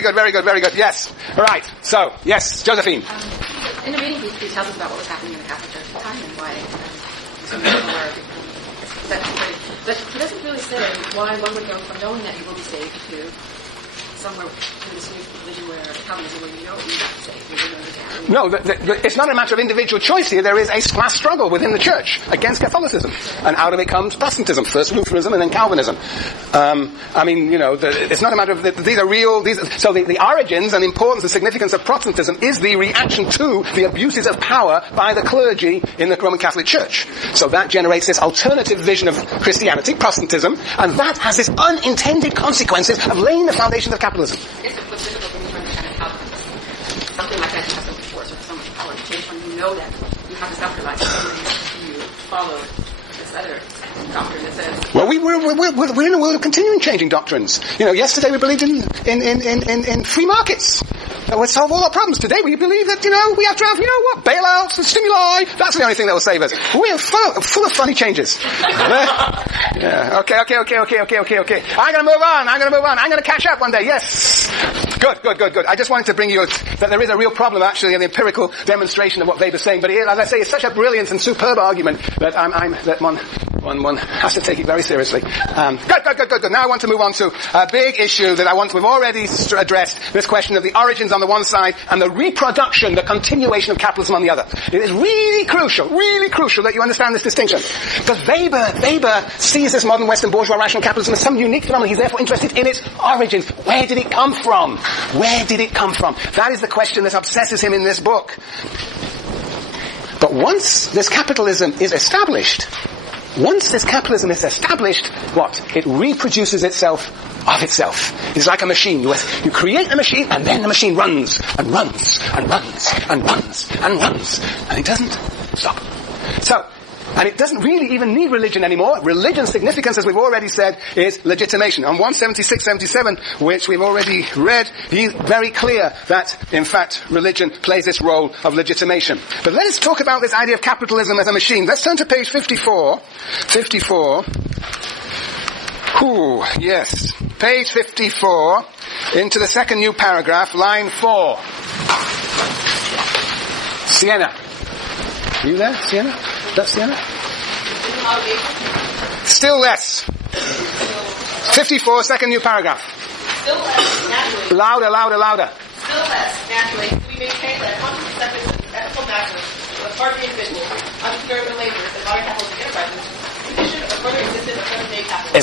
Very good. Yes. All right. So, yes, Josephine. In the reading, he tells us about what was happening in the Catholic Church at the time and why some people were. But he doesn't really say why one would go from knowing that you will be saved to somewhere in this new religion where Calvinism, where you know you're not saved. No, it's not a matter of individual choice here. There is a class struggle within the church against Catholicism. And out of it comes Protestantism, first Lutheranism and then Calvinism. It's not a matter of, these are real, so the origins and importance and significance of Protestantism is the reaction to the abuses of power by the clergy in the Roman Catholic Church. So that generates this alternative vision of Christianity, Protestantism, and that has this unintended consequences of laying the foundations of capitalism. It's what's difficult for me to understand how something like that can have so much force or so much power to change when you know that you have this afterlife and you follow this other doctrine that says... Well, we're in a world of continuing changing doctrines. Yesterday we believed in free markets. That would solve all our problems. Today we believe that, we have to have, bailouts and stimuli. That's the only thing that will save us. We are full of funny changes. Yeah. Okay. I'm going to move on. I'm going to catch up one day. Yes. Good. I just wanted to bring you that there is a real problem actually in the empirical demonstration of what Weber's saying. But as I say, it's such a brilliant and superb argument that that one has to take it very seriously. Good. Now I want to move on to a big issue that we've already addressed, this question of the origins on the one side and the reproduction, the continuation of capitalism on the other. It is really crucial that you understand this distinction. Because Weber sees this modern Western bourgeois rational capitalism as some unique phenomenon. He's therefore interested in its origins. Where did it come from? That is the question that obsesses him in this book. But once this capitalism is established, what? It reproduces itself of itself. It's like a machine. You create a machine and then the machine runs and runs and runs and runs and runs. And it doesn't stop. And it doesn't really even need religion anymore. Religion's significance, as we've already said, is legitimation. On 176-77, which we've already read, he's very clear that, in fact, religion plays this role of legitimation. But let us talk about this idea of capitalism as a machine. Let's turn to page 54. 54. Yes. Page 54, into the second new paragraph, line 4. Sienna. Are you there, Sienna? That's Sienna? Still less. 54, second new paragraph. Still less, naturally. Louder. Still less, naturally, we maintain that conscious acceptance and ethical matters of part of the individual, undetermined labors, and modern capitalist enterprises, condition of further existence of present-day capitalism.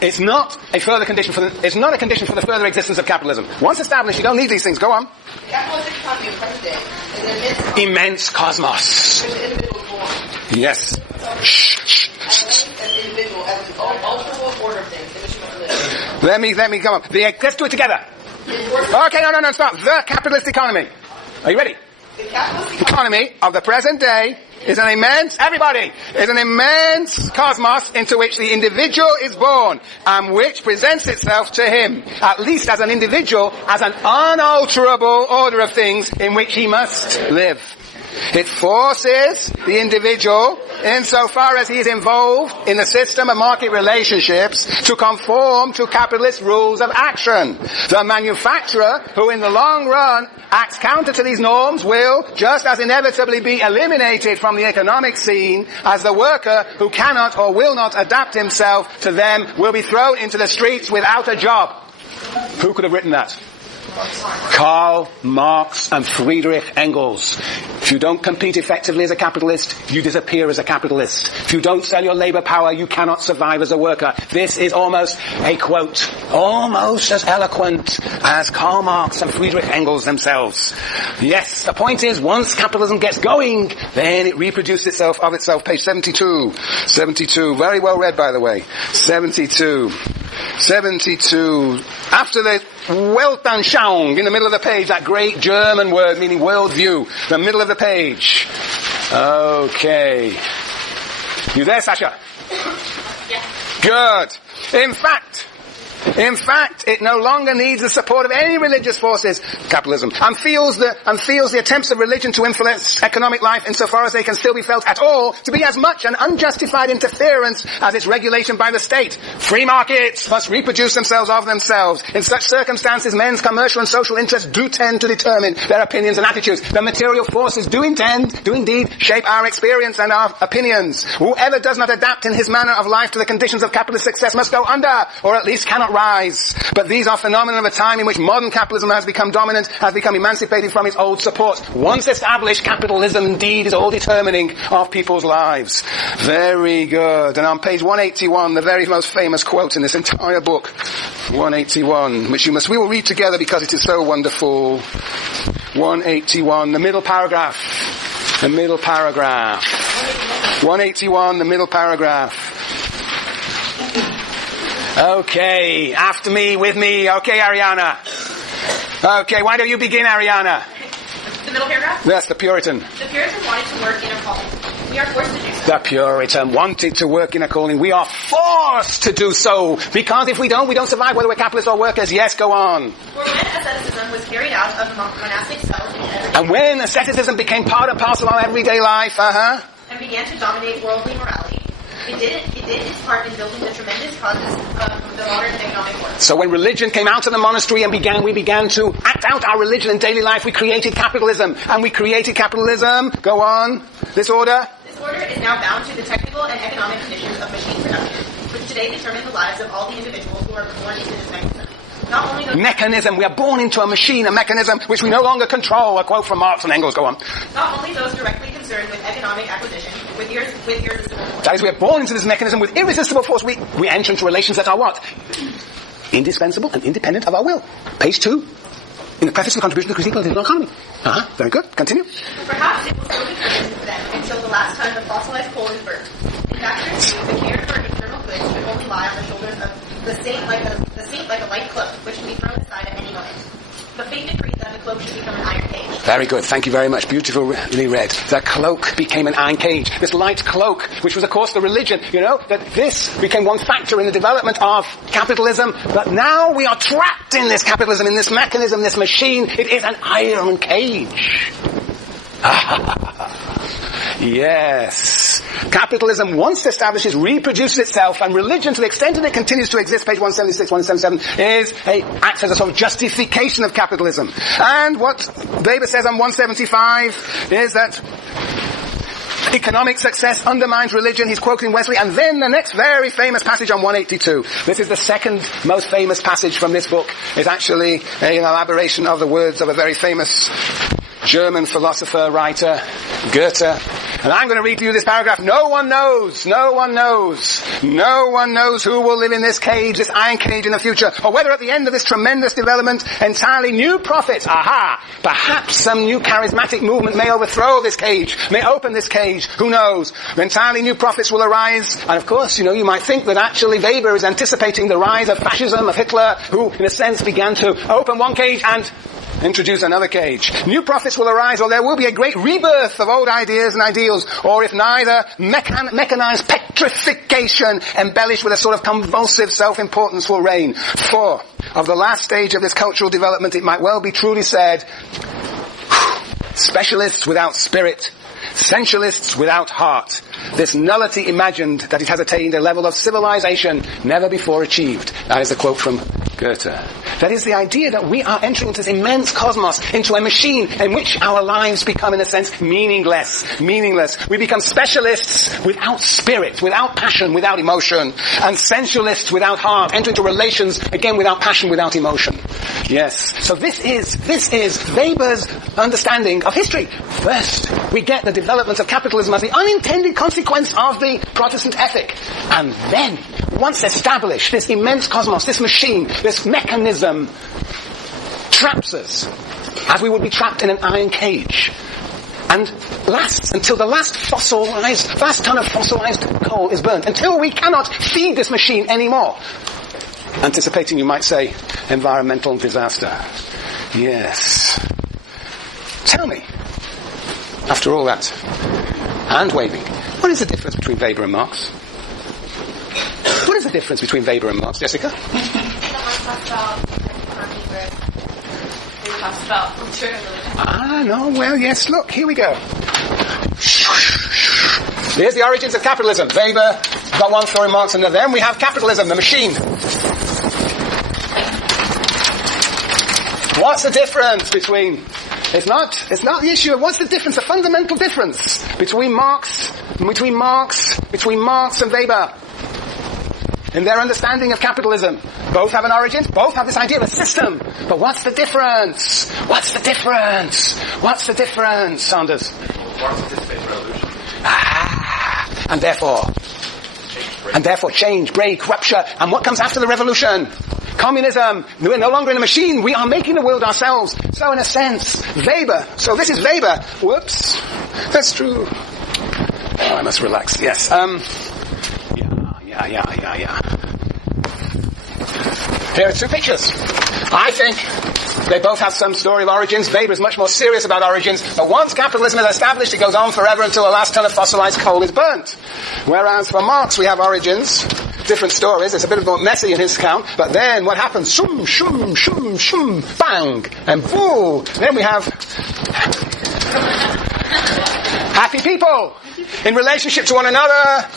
It's not a further condition it's not a condition for the further existence of capitalism. Once established, you don't need these things. Go on. The capitalistic economy of present day is an immense cosmos. Which the individual is born. Yes. Shh. As an individual, as an alterable order of things in which you must live. Let me come on. Let's do it together. Okay, no, stop. The capitalist economy. Are you ready? The capitalist economy of the present day is an immense cosmos into which the individual is born and which presents itself to him, at least as an individual, as an unalterable order of things in which he must live. It forces the individual, insofar as he is involved in the system of market relationships, to conform to capitalist rules of action. The manufacturer, who in the long run acts counter to these norms, will just as inevitably be eliminated from the economic scene as the worker who cannot or will not adapt himself to them will be thrown into the streets without a job. Who could have written that? Karl Marx and Friedrich Engels. If you don't compete effectively as a capitalist, you disappear as a capitalist. If you don't sell your labor power, you cannot survive as a worker. This is almost a quote, almost as eloquent as Karl Marx and Friedrich Engels themselves. Yes, the point is, once capitalism gets going, then it reproduces itself of itself. Page 72. 72. Very well read, by the way. 72. After the Weltanschauung, in the middle of the page, that great German word meaning worldview, the middle of the page. Okay. You there, Sasha? Yeah. Good. In fact, In fact, it no longer needs the support of any religious forces, capitalism, and feels the attempts of religion to influence economic life insofar as they can still be felt at all to be as much an unjustified interference as its regulation by the state. Free markets must reproduce themselves of themselves. In such circumstances, men's commercial and social interests do tend to determine their opinions and attitudes. The material forces do indeed shape our experience and our opinions. Whoever does not adapt in his manner of life to the conditions of capitalist success must go under, or at least cannot rise. But these are phenomena of a time in which modern capitalism has become dominant, has become emancipated from its old supports. Once established, capitalism indeed is all determining of people's lives. Very good. And on page 181, the very most famous quote in this entire book, 181, which we will read together because it is so wonderful. 181, the middle paragraph. The middle paragraph. 181, the middle paragraph. Okay, after me, with me. Okay, Ariana. Okay, why don't you begin, Ariana? The middle paragraph? Yes, the Puritan. The Puritan wanted to work in a calling. We are forced to do so. The Puritan wanted to work in a calling. We are forced to do so. Because if we don't survive, whether we're capitalists or workers. Yes, go on. For when asceticism was carried out of monastic cells in everyday And when asceticism became part and parcel of our everyday life, and began to dominate worldly morality, it did its part in building the tremendous causes of the modern economic world. So when religion came out of the monastery and we began to act out our religion in daily life, we created capitalism. And we created capitalism. Go on. This order. This order is now bound to the technical and economic conditions of machine production, which today determine the lives of all the individuals who are born into this mechanism. Not only those Mechanism. We are born into a machine, a mechanism which we no longer control. A quote from Marx and Engels. Go on. Not only those directly concerned with economic acquisition, with irresistible force. That is, we are born into this mechanism with irresistible force. We enter into relations that are what? Indispensable and independent of our will. Page 2. In the preface to the contribution to the critique of the political economy. Very good. Continue. Perhaps it will still be present then until the last time the fossilized coal is burnt. In factories, the care for internal goods should only lie on the shoulders of the state like a light cloak, which can be thrown aside at any moment. The fate decreed that the cloak should become an iron cage. Very good. Thank you very much. Beautifully read. The cloak became an iron cage. This light cloak, which was of course the religion, that this became one factor in the development of capitalism. But now we are trapped in this capitalism, in this mechanism, this machine. It is an iron cage. Yes. Capitalism, once established, reproduces itself, and religion, to the extent that it continues to exist, page 176, 177, acts as a sort of justification of capitalism. And what Weber says on 175 is that economic success undermines religion. He's quoting Wesley. And then the next very famous passage on 182. This is the second most famous passage from this book. It's actually an elaboration of the words of a very famous German philosopher, writer, Goethe. And I'm going to read to you this paragraph. No one knows who will live in this cage, this iron cage in the future, or whether at the end of this tremendous development, entirely new prophets, perhaps some new charismatic movement may overthrow this cage, may open this cage, who knows? Entirely new prophets will arise, and of course, you might think that actually Weber is anticipating the rise of fascism, of Hitler, who in a sense began to open one cage and introduce another cage. New prophets will arise, or there will be a great rebirth of old ideas and ideals, or if neither, mechanized petrification embellished with a sort of convulsive self-importance will reign. For, of the last stage of this cultural development, it might well be truly said, specialists without spirit, sensualists without heart. This nullity imagined that it has attained a level of civilization never before achieved. That is a quote from Goethe. That is the idea that we are entering into this immense cosmos, into a machine in which our lives become, in a sense, meaningless. We become specialists without spirit, without passion, without emotion, and sensualists without heart, enter into relations, again, without passion, without emotion. Yes. So this is Weber's understanding of history. First, we get the development of capitalism as the unintended consequence of the Protestant ethic. And then, once established, this immense cosmos, this machine, this mechanism traps us as we would be trapped in an iron cage, and lasts until the last ton of fossilized coal is burnt, until we cannot feed this machine anymore. Anticipating, you might say, environmental disaster. Yes. Tell me, after all that, hand waving, what is the difference between Weber and Marx? What is the difference between Weber and Marx, Jessica? talks about economy versus he talks about materialism. No, well, yes, look, here we go. Here's the origins of capitalism. Weber got one story, Marx another. Then we have capitalism, the machine. What's the difference between... It's not the issue of what's the difference, the fundamental difference between Marx and Weber in their understanding of capitalism. Both have an origin, both have this idea of a system. But what's the difference? What's the difference, Sanders? Marx anticipates revolution. And therefore change, break, rupture. And what comes after the revolution? Communism. We're no longer in a machine. We are making the world ourselves. So in a sense, Weber. So this is Weber. Whoops. That's true. Oh, I must relax. Yes. Yeah. Here are two pictures. I think they both have some story of origins. Weber is much more serious about origins. But once capitalism is established, it goes on forever until the last ton of fossilized coal is burnt. Whereas for Marx, we have origins. Different stories. It's a bit more messy in his account. But then what happens? Shum, shum, shum, shum, bang, and boo. Then we have happy people in relationship to one another,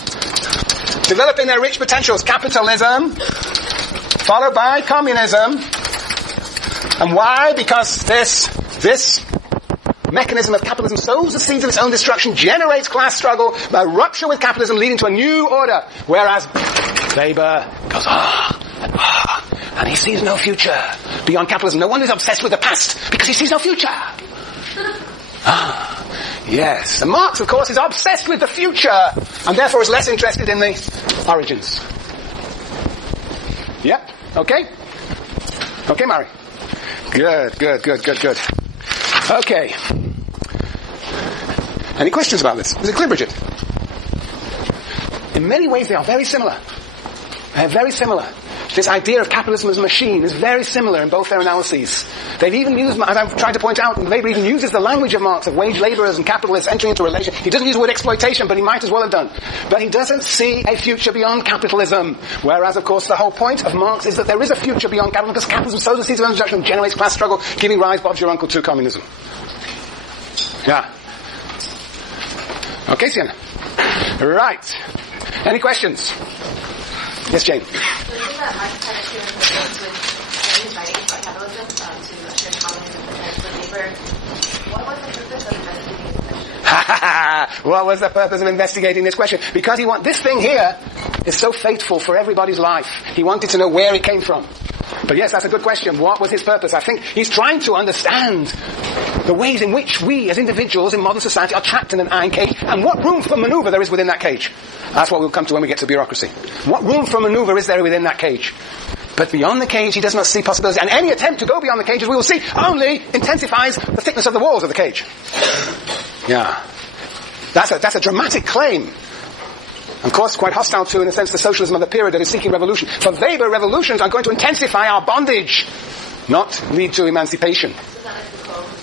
developing their rich potentials. Capitalism, followed by communism. And why? Because this mechanism of capitalism sows the seeds of its own destruction, generates class struggle, a rupture with capitalism leading to a new order. Whereas Weber goes, and he sees no future beyond capitalism. No one is obsessed with the past because he sees no future. Yes. And Marx, of course, is obsessed with the future and therefore is less interested in the origins. Yep. Okay? Okay, Mary. Good. Okay. Any questions about this? Is it clear, Bridget? In many ways, they are very similar. They are very similar. This idea of capitalism as a machine is very similar in both their analyses. They've even used, as I've tried to point out, Weber even uses the language of Marx, of wage laborers and capitalists entering into a relation. He doesn't use the word exploitation, but he might as well have done. But he doesn't see a future beyond capitalism. Whereas, of course, the whole point of Marx is that there is a future beyond capitalism, because capitalism sows the seeds of destruction, generates class struggle, giving rise, Bob's your uncle, to communism. Yeah. Okay, Sienna. Right. Any questions? Yes, Jane. So you think that Marx had a few influence with fighting about capitalism to assure communism against Weber? What was the purpose of investigating this question? What was the purpose of investigating this question? Because this thing here is so fateful for everybody's life. He wanted to know where it came from. But yes, that's a good question. What was his purpose? I think he's trying to understand the ways in which we as individuals in modern society are trapped in an iron cage and what room for maneuver there is within that cage. That's what we'll come to when we get to bureaucracy. What room for maneuver is there within that cage? But beyond the cage, he does not see possibility. And any attempt to go beyond the cage, as we will see, only intensifies the thickness of the walls of the cage. Yeah. That's a dramatic claim. Of course, quite hostile to, in a sense, the socialism of the period that is seeking revolution. For Weber, revolutions are going to intensify our bondage, not lead to emancipation.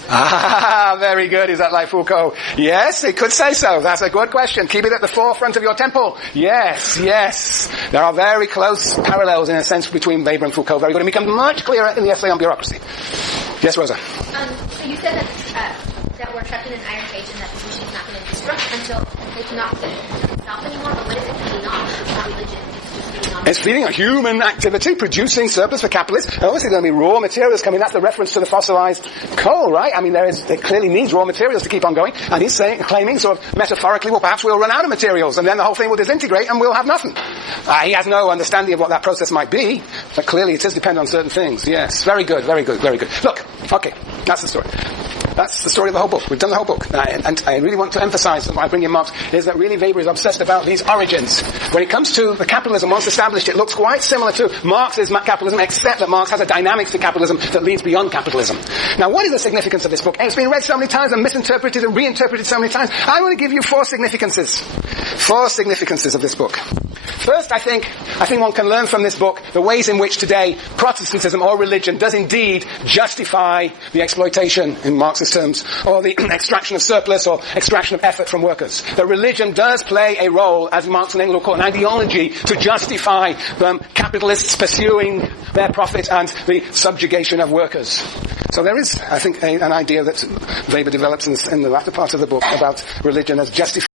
Very good. Is that like Foucault? Yes, it could say so. That's a good question. Keep it at the forefront of your temple. Yes. There are very close parallels, in a sense, between Weber and Foucault. Very good. And become much clearer in the essay on bureaucracy. Yes, Rosa? So you said that we're trapped in an iron cage and that this machine's not going to destruct until it's not stop anymore. But what is it feeding off? It's not religion. It's feeding on human activity, producing surplus for capitalists. Obviously, there'll be raw materials coming. That's the reference to the fossilized coal, right? I mean, it clearly needs raw materials to keep on going. And he's claiming, sort of metaphorically, well, perhaps we'll run out of materials, and then the whole thing will disintegrate, and we'll have nothing. He has no understanding of what that process might be, but clearly it does depend on certain things. Yes, very good. Look, okay, that's the story. That's the story of the whole book. We've done the whole book. And I really want to emphasize, why I bring in Marx, is that really Weber is obsessed about these origins. When it comes to the capitalism once established, it looks quite similar to Marx's capitalism, except that Marx has a dynamics to capitalism that leads beyond capitalism. Now, what is the significance of this book? It's been read so many times and misinterpreted and reinterpreted so many times. I want to give you four significances of this book. First, I think one can learn from this book the ways in which today Protestantism or religion does indeed justify the exploitation, in Marxist terms, or the extraction of surplus or extraction of effort from workers. That religion does play a role, as Marx and Engels will call an ideology, to justify capitalists pursuing their profit and the subjugation of workers. So there is, I think, an idea that Weber develops in the latter part of the book about religion as justifying